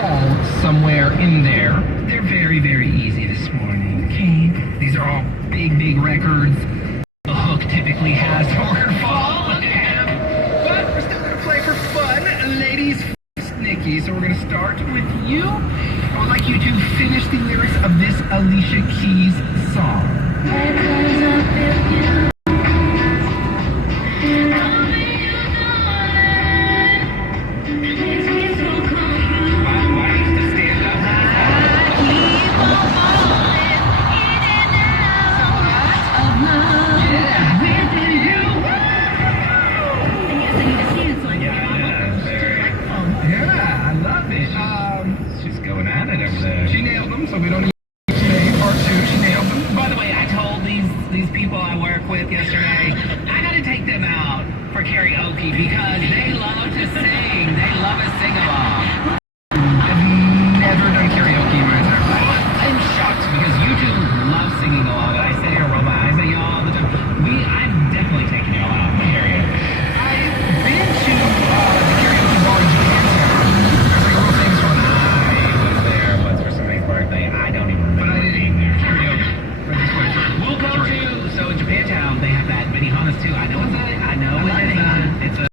fall somewhere in there. They're very, very easy this morning, okay? These are all big, big records. The hook typically has somewhere to fall in them. But we're still going to play for fun. Ladies first, Nikki. So we're going to start with you. I would like you to finish the lyrics of this Alicia Keys song. She nailed them, so we don't need part two. She nailed them. By the way, I told these people I work with yesterday, I gotta take them out for karaoke because they love to sing. They love a sing-along. I've never done karaoke in my entire life. I'm shocked because you two love singing along. I say a robot. I say y'all all the time. I've definitely taken y'all out for karaoke. I've been to the karaoke bar in Japantown. There's like a real famous one. I don't even remember. But I didn't there. Karaoke. We'll go to, so in Japantown, they have that Benihana's too. I know it's a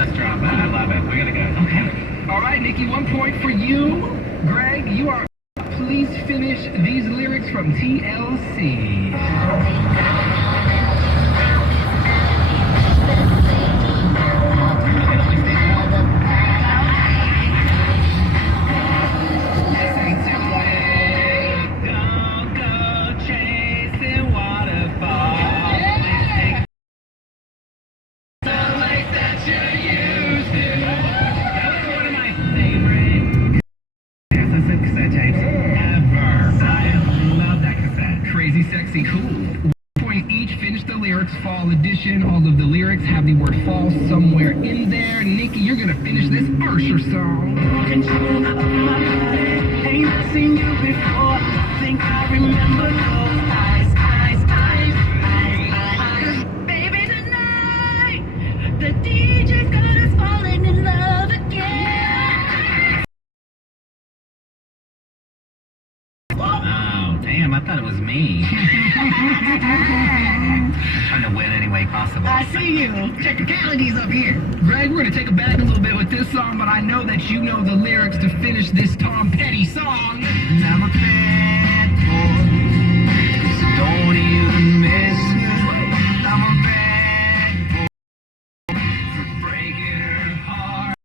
restaurant, but I love it. We're gonna go. Okay. All right, Nikki, 1 point for you. Greg, you are up. Please finish these lyrics from TLC. Sexy, cool. 1 point each. Finish the lyrics. Fall edition. All of the lyrics have the word fall somewhere in there. Nikki, you're gonna finish this Usher song. Control of my body. Ain't seen you before. Think I remember those eyes. Baby, tonight the DJ's got us falling in love again. Oh, damn, I thought it was me. I'm trying to win any way possible. I see you. Technicalities up here. Greg, we're gonna take it back a little bit with this song, but I know that you know the lyrics to finish this Tom Petty song. I'm a bad boy, 'cause I don't even miss you. I'm a bad boy for breaking her heart.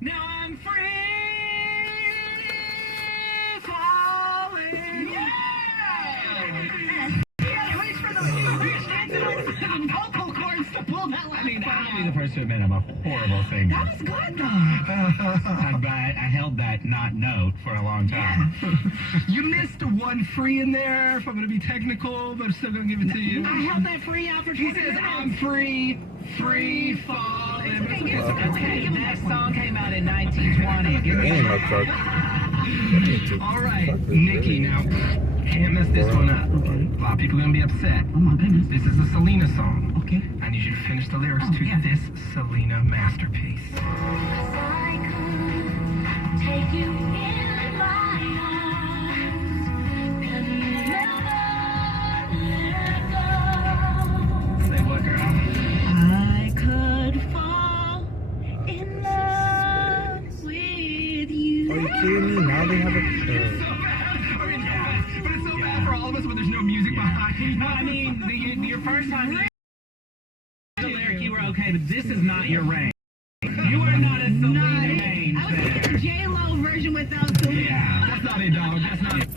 Now I'm free falling. Yeah! Reach for the vocal cords to pull that one. I mean, I'll be the first to admit I'm a horrible singer. That was good though. But I held that not note for a long time. You missed one free in there, if I'm gonna be technical, but I'm still gonna give it to you. I held that free out for 2 He says, I'm free falling. It's okay. That song came out in 1920. Give me Damn, my truck. All right, Nikki, now, can't mess this one up. A lot of people are gonna be upset. Oh my goodness. This is a Selena song. Okay. I need you to finish the lyrics to yeah. this Selena masterpiece. Take you in my arms and never let go. Say what, girl? I could fall in love with you. Are you kidding me? Now they have a... So bad. I mean, yeah, but it's so bad for all of us when there's no music behind it. No, I mean, your first time the lyric, you were okay, but this is not your range. You are not a Selena range. I was thinking the J-Lo version without the... Yeah, that's not it, dog. That's not it.